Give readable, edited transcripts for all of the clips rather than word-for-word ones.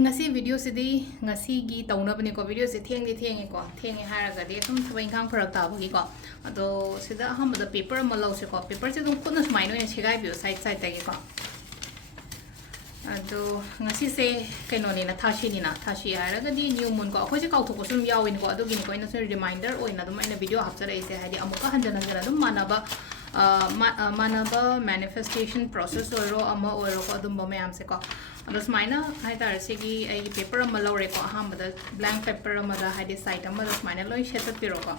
Ngasi video sidi ngasi gi tauna bani ko video se thieng ko thieng ha ra ga de sum thbai khang pharak ta bagi ko ado sida ham da paper ma lo se ko paper se dum khuna smai no chigai bio side side ta gi ko ado ngasi se kaino ni na Thasi ni na Thasi ha ra ga di new moon ko khoi se kau thok ko sum yaw in ko ado gi ko ina se reminder oi na dum ina video hap chara ise ha di amuka hanjana jana dum manaba manaba manifestation process oiro ama oiro ko dum ba mayam se ko ado smaina hai tar se gi ai paper ama lo re ko ha ma da blank paper ama da hai di site ama da smaina lo shet piro ko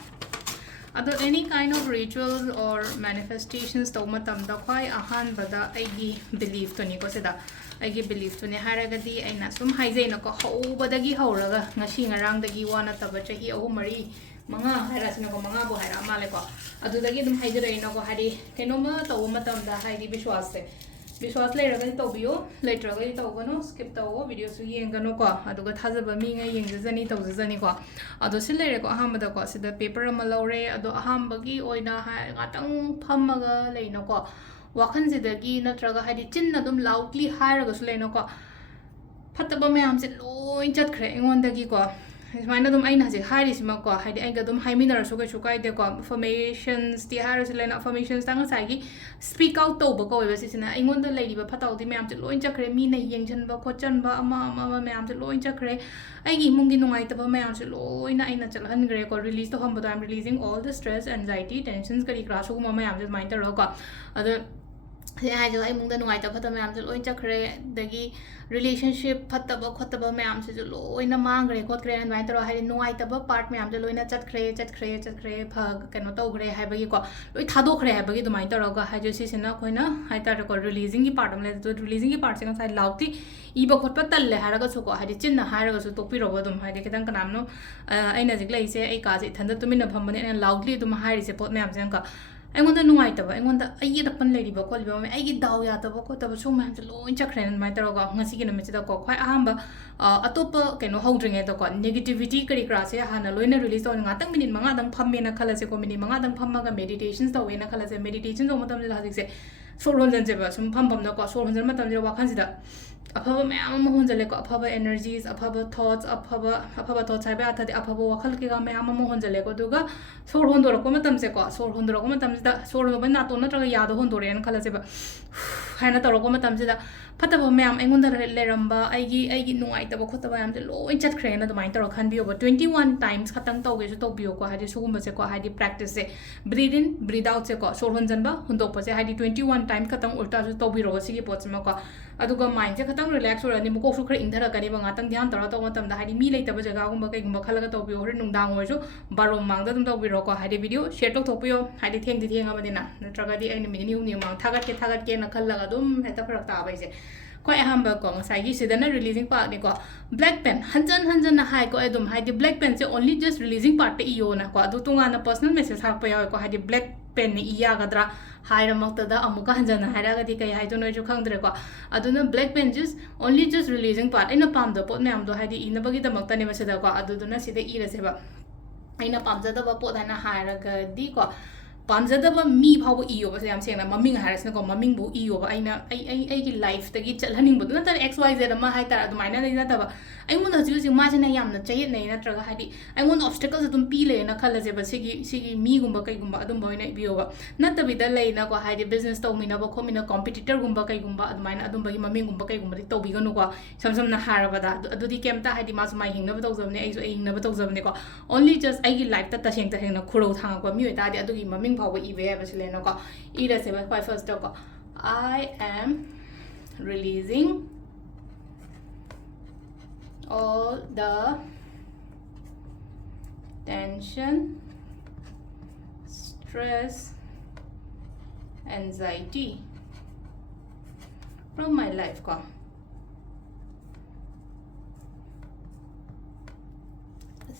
ado any kind of rituals or manifestations to matam da khoi ahan bada ai gi belief to ni ko se da ai gi belief to ne haraga di ai na sum hai jai na ko ho badagi horaga ngasi ngarang dagi wana taba chahi ahu mari manga haira sina ko manga bo haira male ko adu dagi dum hai jai na ko hari kenoma to matam da hai di vishwas se vishwas le raga to biyo later ga to go no skip to video su yeng ga no ko adu ga thaja ba mi nga yeng jani to jani ko adu sil le ko aham da ko sida paper ama lore adu aham bagi oina ha ga tang pham ga le no ko wakhan sidagi natraga hadi chin na dum loudly hire ga sule no ko phataba mayam se loi chat khre engon dagi ko ismaina dum aina je hire sima ko hadi ai ga dum haiminar so ga chukai de ko affirmations ti hire sule na affirmations tang sai gi speak out to ba ko we si sina engon da lady ba phatau di mayam se loi chat khre mi na yeng chan ba ko chan ba ama mayam se loi chat khre ai gi mung gi nungai ta ba mayam se loi na aina chal han gre ko release to hum ba I'm releasing all the stress anxiety tensions kari kra so ma mayam se mind ta ro ko adu hai jo ai mung da nungai ta phata mayam se loi chakre dagi relationship phataba khotaba mayam se jo loi na mang gre khot kre an mai ta ro hai nungai ta ba part mayam se loi na chat khre phag kano to gre hai bagi ko loi thado khre hai bagi dumai ta ro ga hai jo si sina khoina hai ta ko releasing gi part am le to releasing gi part se sai lauti I ba khot pa tal le ha ra ga so ko hai chin na ha ra ga so to pi ro ba dum hai de kedang kanam no ai na jik lai se ai ka se thanda tumin na pham ne loudly dum hai ri se pot mayam se ka aingonda nungai taba aingonda ai da pan lady ba kol ba ai gi daw ya taba ko taba so man lo in chakren mai taro ga ngasi gi na me da ko khwai ahamba atopa keno houdring e to ko negativity kari kra se hana loina release on nga tang minute manga dang phamme na khala se ko minute manga dang phamma ga meditations to we na khala se meditation zo matam la hajik se so ron jan je ba sum pham pham na ko so ron jan matam je wa khan si da afaba mayam ma hon jale ko afaba energies afaba thoughts afaba thoughts hai ba tha de afaba wakhal ke ga mayam ma hon jale ko duga sor hon do ko matam se ko sor hon do ko matam se da sor no ba na to na tra ya do hon do re an khala se ba hai na to ko matam se da phataba mayam engon da le ramba ai gi nungai ta ba khot ba yam se loi chat khre na do mai to khan bi over 21 times khatang to ge so to bi ko ha di sugum se ko ha di practice se breathe in breathe out se ko sor hon jan ba hon do pa se ha di 21 times khatang ulta so to bi ro si gi pot ma ko aduga mind se khatang relax or ani mo ko su khre indhara kani ba ngatang dhyan tara to matam da ha di mi lei ta ba jaga gum ba kai gum ba khalaga to bi hore nungdang oi so baro mang da dum to bi ro ko ha di video share to thop yo ha di theng amadina natraga di ai ni mi ni mang thagat ke na khalaga dum heta pharak ta ba se ko ahamba ko ngasai gi sidana releasing part ni ko black pen hanjan na hai ko edum hai di black pen se only just releasing part te iyo na ko adu tunga na personal message ha pa ya ko hai di black pen ni iya gadra hai ra mak ta da amuka hanjan hai ra ga di kai hai to no ju khang dre ko adu na black pen just only just releasing part ina pam da pot me am do hai di ina bagi da mak ta ni ba se da ko adu na sida i ra se ba ina pam ja da ba pot na hai ra ga di ko pamjadaba mi phaw iyo ba yam sengna maming harasna ko maming bu iyo ba aina ai gi life ta gi chalhaning bu na ta xyz ma hai ta adu maina na ta ba ai mun haju ji ma jina yam na chayet nei na traga hadi ai mun obstacles atum pi le na khala je ba sigi mi gumba kai gumba adum boina biyo ba na ta bi da lei na ko hadi business to mi na ba ko mi na competitor gumba kai gumba adu maina adum ba gi maming gumba kai gumba to bi ganu ko sam na haraba da adu di kem ta hadi ma su mai hing na ba to jam ne ai so ai hing na ba to jam ne ko only just ai gi life ta ta seng na khuro thang ko mi ta di adu gi maming power ibe ba sile no ko ira se ba first ko I am releasing all the tension stress anxiety from my life ko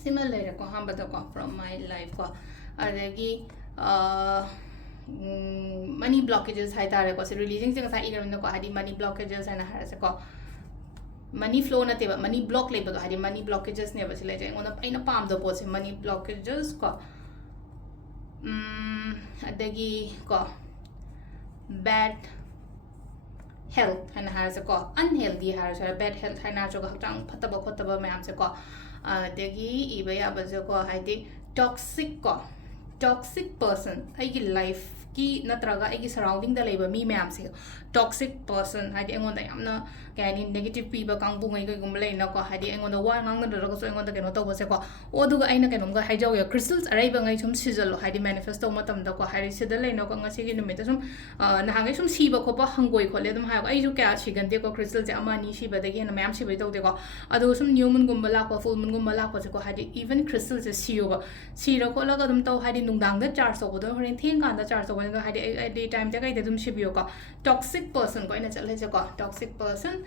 similar ko ham bata ko from my life ko adagi money blockages hai tare ko se releasing se sai igram ko hadi money blockages and har se ko money flow na te ba money block le ba hadi money blockages ne ba se le je ngona aina pam do po se money blockages ko adagi ko bad health haina harase ko unhealthy harase bad health haina jo hakchang phataba khotaba mayam se ko degi iba ya ba ko haidi toxic person ai life ki natraga ai surrounding da leba mi mayam se toxic person haidi engon da yamna kani negative people kang bu ngai gum le na ko haidi engon da wa ngang na ro so engon da keno to bo se ko odu ga aina kenom ga haijaw ya crystals arai ba ngai sum sijalo haidi manifesto matam da ko haidi sida le na ko ngasi gi numit sum na hangai sum siba ko ba hangoi khole dum ha ai ju kya sigante ko crystal ja ama ni siba da gi na mayam sibai to de ko adu sum new moon gum bala ko full moon gum bala ko se ko haidi even crystals se siyo ba siro ko la ga dum to haidi nungdang da charge so bo do horen theng kan da charge so bo ga haidi day time ja kai de dum sibiyo ko toxic person ko ina chale je ko toxic person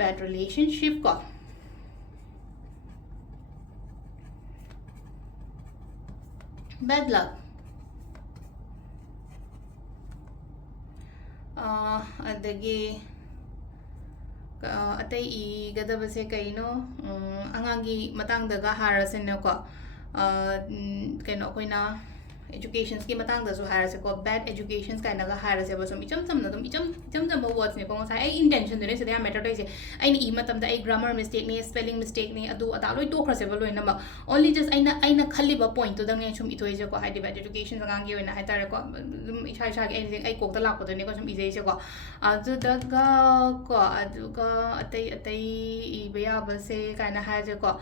bad relationship ko bad luck adagi atai I gadaba se kaino angangi matang daga harasena ko kaino koina educations ki matang da so harase ko bad educations kaina ga harase ba so icham cham na dum icham jam words ne ko sai ai intention ne se da matter dai se ai ni matam da ai grammar mistake ne spelling mistake ne adu ada loi to khase ba loi na ma only just aina khalli ba point to dang ne chum itoi je ko hai bad education gang gi oina hai tare ko dum isha anything ai kok da lak ko ne ko chum ije se ko adu da ga ko adu ga atai I ba ya ba se kaina ha je ko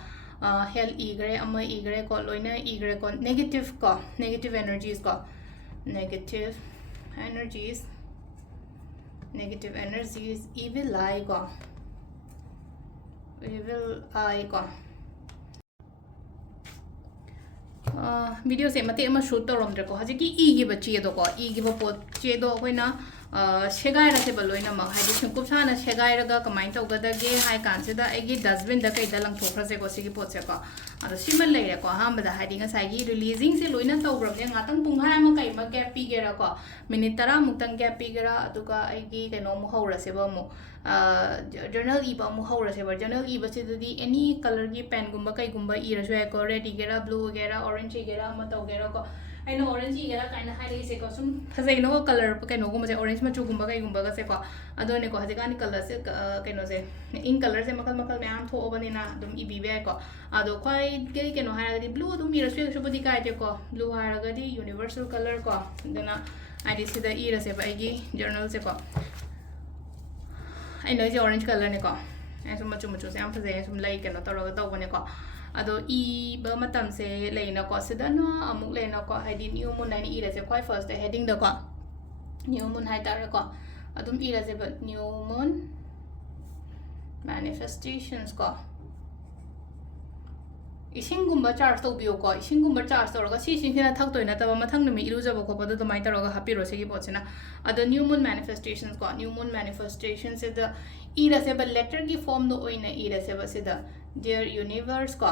hell igre ama igre ko loina igre ko negative energies ko negative energies evil eye ko video se mate ama shoot to rom dre ko haji ki e gi ba che do ko e gi ba pot che do hoina shegai ra se baloina ma haidi chungkup sana shegai ra ga kamai to gada ge hai kan se da egi dustbin da kai da lang thokra se ko sigi pot se ko ado simal lai ra ko ha ma da haidi nga sai gi releasing se loina to gram ne ngatang pung hai ma kai ma gap pi ge ra ko minute tara muk tang gap pi ge ra aduga egi kaino mu haura se ba mu journal e ba mu haura se ba journal e ba se di any color gi pen gumba kai gumba e ra so ko red ge ra blue ge ra orange ge ra ma to ge ra ko I know orange is kind of high se ko sum phase no color kai no ko me orange ma chu gumba kai gumba ga se ko ado ne ko haje kan color se kai no se in color se makal me am tho obani na dum I bi be ko ado kai ke no ha ga blue dum mi ra se budi kai je ko blue ha ga di universal color ko dana I dis the e ra se ba gi journal se ko I know je orange color ne ko ai sum ma chu se am phase sum lai ke no to ro ga to ne ko ado I ba matam se leina ko sida no amuk leina ko haidi new moon nai I ra se quite first heading da ko new moon hai tar ko adum I ra se but new moon manifestations ko isingumba charge to biyo ko isingumba charge to ga si sina thak toina ta mathang numi iru jabo ko padu mai ta ga happy ro se gi pochina ado new moon manifestations ko new moon manifestations is the I ra se ba letter ki form do oina I ra se ba se da dear universe ko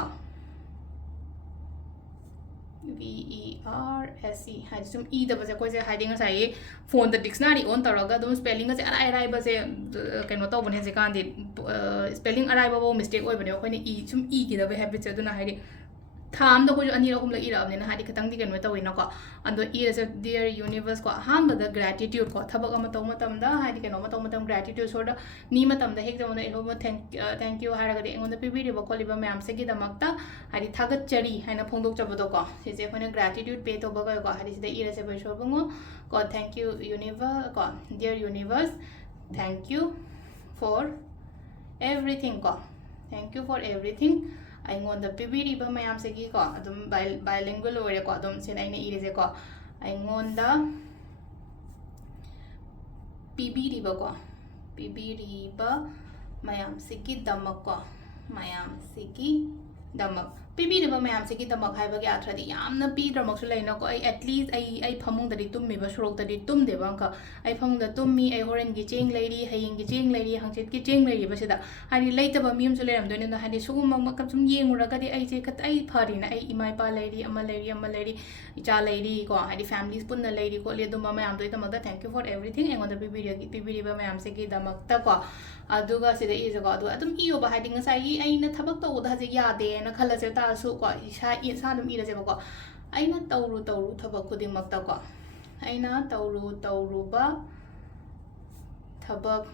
VERSE hai sum E da ba se ko se hiding sai phone the dictionary on taraga dum spelling se arai ba se kaino to bone se kan di spelling arai ba bo mistake oi bane ko ni E sum E ki da ba habit se duna hai tham da ko ani ra hum la ira ne na hai khatang di kan me to ina ko ando E se dear universe ko ham da gratitude ko thabak ama to matam da hai kaino ma to matam gratitude so da ni matam da hek jamona ino thank you hai ra ga de engon da pibi de ba ko liba ma'am se gi da makta hai thagat chari hai na phongdok chabado ko se je ko gratitude pay to ba ko hai se da E se ba so bungo ko thank you universe ko dear universe thank you for everything ko thank you for everything I want the PBD ba mayam se gi ko adum bilingual ore ko adum se nai ne ire se ko I want the PBD ba ko PBD ba mayam se gi damak ko mayam se gi damak PBD ba mayam se gi damak hai ba gi athra di yam na pi damak su lai na ko I at least I phamung da di tum mi ba surok da di tum de bang ka I phamung da tum mi I horen gi cheng lady haying gi cheng lady hangchit gi cheng lady ba se da hari laita ba mim su leram do ne da hari sugum ma kam sum yeng ura ka di I je kat I phari na I imai pa lady ama lady cha lady ko hari families pun na lady ko le dum ba mayam do ita ma da thank you for everything I want the PBD ba mayam se gi damak ta ko aduga sida I se ko adu adum iyo ba hiding sai I na thabak to da je ya de na khala se ta su ko isa dum I se ba ko aina tauru thabak khuding mak ta ko aina tauru ba thabak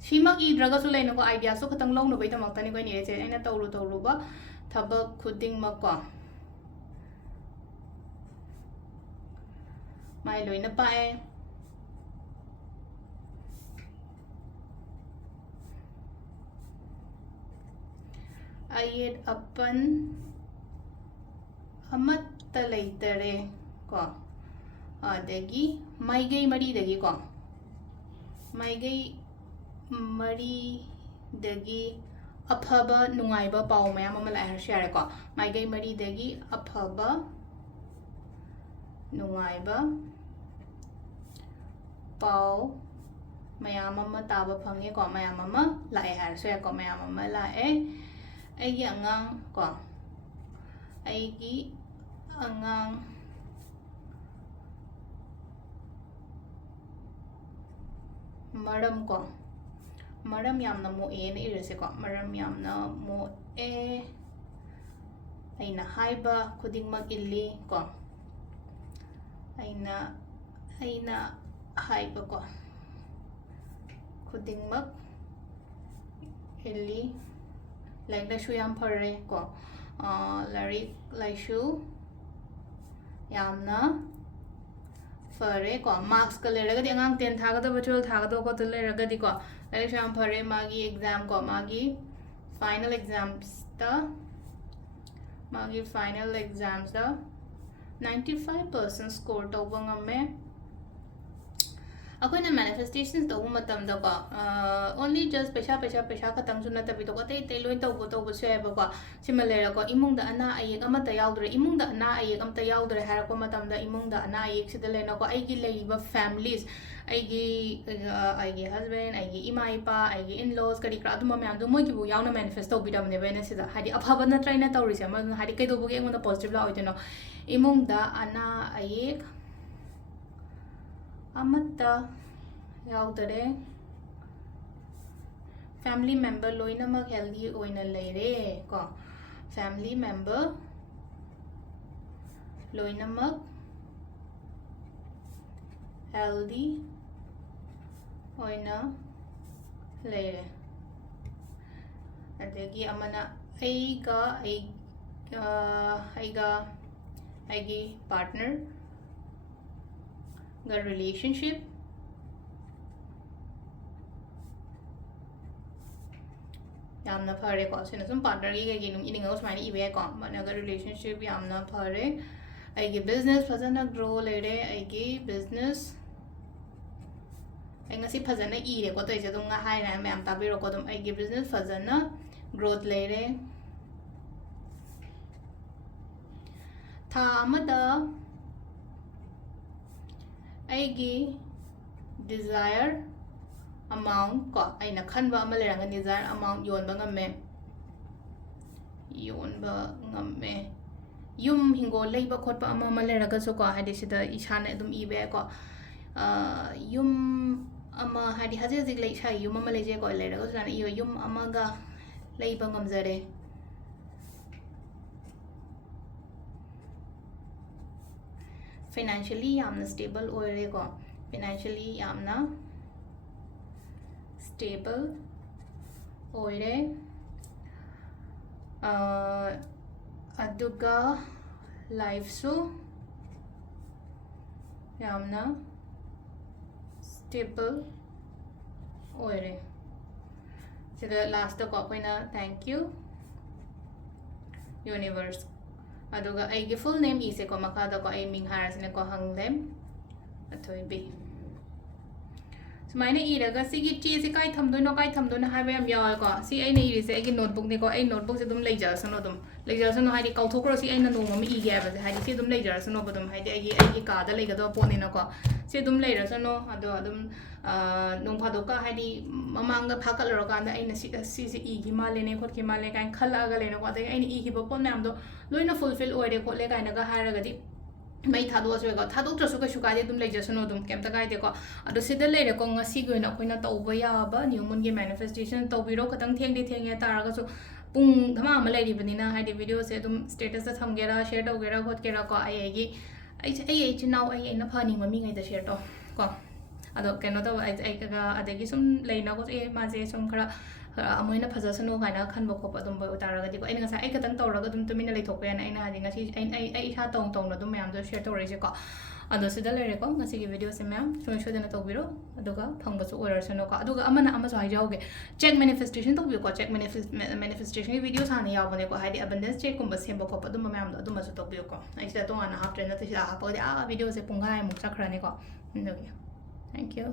Simak idraga su leno ko idea so khatang long no bai tamak tani ko ni che aina tawru ba thabak khuding ma ko mai loina pa e ayet apan amatta leitare ko adagi maigai mari dagi ko maigai mari dagi afaba nungaiba pau mayam ama la share ko maigai mari dagi afaba nungaiba pau mayam ama taba phange ko mayam ama la har share ko mayam ama la ai angang ko ai gi angang maram ko maram yamna mo e ne irese ko maram yamna mo e aina haiba khuding mak illi ko aina haiba ko khuding mak illi like la shu yam phare ko larik lai shu yamna fare ko marks ka le raga di angang 10 thaga da bachol thaga do ko le raga di ko lai shu yam phare magi exam ko magi final exams da 95% score to bangame akoina manifestations to matam da ko only just pesha khatang su na tabi to ko te loi to bo se ba ko similar ko imung da ana ayek ama ta yaudre imung da ana ayek am ta yaudre har ko matam da imung da ana ayek sid le na ko ai gi lei ba families ai gi husband ai gi ima ipa ai gi in-laws kari kra dum ma dum mo gi bu yauna manifest to bi dam ne bene sida hadi afaba na try na tawri se ma hadi kai do bu ge ngona positive la oiteno imung da ana ayek amata yaudare family member loina mak healthy oina leire ko family member loina mak healthy oina leire adegi amana aigi partner the relationship yamna phare ko sina sum partner gi num ining aus mani ibe ko managa relationship yamna phare ai gi business fazana grow lere ai gi business ai ngasi fazana I re ko to je dum nga hai na mem ta biro ko dum ai gi business fazana growth lere tha amada aigi desire amount ko aina khanba ama leranga desire amount yonba ngamme yum hingo leiba khotpa ama leraga so ko hadi sida isana dum ibe ko yum ama hadi haje lei sai yum ama leje ko leraga so na yum ama ga leiba ngamjare financially yamna stable oire ko financially yamna stable oire aduga life so yamna stable oire so the last ko koina thank you universe aduga ai full name is ko makada ko ai ming harasine ko hanglem athoi bi sumaina iraga sigi chi se kai thamdo no haiba yam yaw ko si ai nei ri se ai notebook ne ko ai notebook se dum leija sano hari kau thokro si ai na no mami ige ba hari se dum leija sano bodum hai de ai ka da leiga do poni na ko se dum leira sano ado adum nong phado ka hari mamanga phakal ro ka da ai na si i gi male ne khot ki male kan khala ga le na ko de ai ni i gi bo pon nam do loina fulfill oire ko le ka na ga hara ga di mai thado so ga thado tra su ka shuka de dum leija sano dum kem ta ga de ko ado sida leire ko ngasi go na khoina tauba ya ba newmon ge manifestation tawbiro katang theng ya tar ga so pung dhama ama lai ribani na hai video se dum status ta thamgera share tawgera khot kera ko ai na phani mami ngai da share to ko ꯑꯗꯣ ꯀꯩꯅꯣ ꯇꯧꯕ ꯑꯩꯒ ꯑꯗꯒꯤ ꯁꯨꯝ ꯂꯩꯅꯀꯣ ꯃꯥꯁꯦ ꯁꯨꯝ ꯈꯔ ꯑꯃꯣꯏꯅ ꯐꯖꯁꯅꯨ ꯀꯥꯏꯅ ꯈꯟꯕ ꯈꯣꯠꯄ ꯑꯗꯨꯝꯕ ꯑꯣꯏꯇꯥꯔꯒꯗꯤꯀꯣ ꯑꯩꯅ ꯉꯁꯥꯏ ꯑꯩ ꯈꯛꯇꯪ ꯇꯧꯔꯒ ꯑꯗꯨꯝ ꯇꯨꯃꯤꯟꯅ ꯂꯩꯊꯣꯛꯄ ꯌꯥꯏꯅ ꯑꯩꯅ ꯍꯥꯏꯗꯤ ꯉꯁꯤ ꯑꯩ ꯏꯁꯥ ꯇꯧꯅ ꯑꯗꯨꯝ ꯃꯌꯥꯝꯗꯣ ꯁꯦꯌꯔ ꯇꯧꯔꯛꯏꯁꯦꯀꯣ ꯑꯗꯣ ꯁꯤꯗ ꯂꯩꯔꯦꯀꯣ ꯉꯁꯤꯒꯤ ꯚꯤꯗꯤꯑꯣꯁꯦ ꯃꯌꯥꯝ ꯁꯨꯡꯁꯣꯏ ꯁꯣꯏꯗꯅ ꯇꯧꯕꯤꯔꯣ ꯑꯗꯨꯒ ꯐꯪꯕꯁꯨ ꯑꯣꯏꯔꯁꯅꯨꯀꯣ ꯑꯗꯨꯒ ꯑꯃꯁꯨ ꯍꯥꯏꯖꯍꯧꯒꯦ ꯆꯦꯛ ꯃꯦꯅꯤꯐꯦꯁꯇꯦꯁꯟ ꯇꯧꯕꯤꯌꯨꯀꯣ ꯆꯦꯛ ꯃꯦꯅꯤꯐꯦꯁꯇꯦꯁꯟꯒꯤ ꯚꯤꯗꯤꯑꯣꯁ ꯍꯥꯟꯅ ꯌꯥꯎꯕꯅꯦꯀꯣ ꯍꯥꯏꯗꯤ ꯑꯕꯟꯗꯦꯟꯁ ꯆꯦꯛꯀꯨꯝꯕ ꯁꯦꯝꯕ ꯈꯣꯠꯄ ꯑꯗꯨꯝꯕ ꯃꯌꯥꯝꯗꯣ ꯑꯗꯨꯝꯕꯁꯨ ꯇꯧꯕꯤꯌꯨꯀꯣ ꯑꯩ ꯁꯤꯗ ꯇꯣꯉꯥꯟꯅ ꯍꯥꯞꯇ꯭ꯔꯦ ꯅꯠꯇꯦ ꯁꯤꯗ ꯍꯥꯞꯄꯒꯗꯤ ꯚꯤꯗꯤꯑꯣꯁꯦ ꯄꯨꯡꯈꯥꯏꯃꯨꯛ ꯆꯠꯈ꯭ꯔꯅꯤꯀꯣ ꯑꯗꯨꯒꯤ ꯊꯦꯡꯛ ꯌꯨ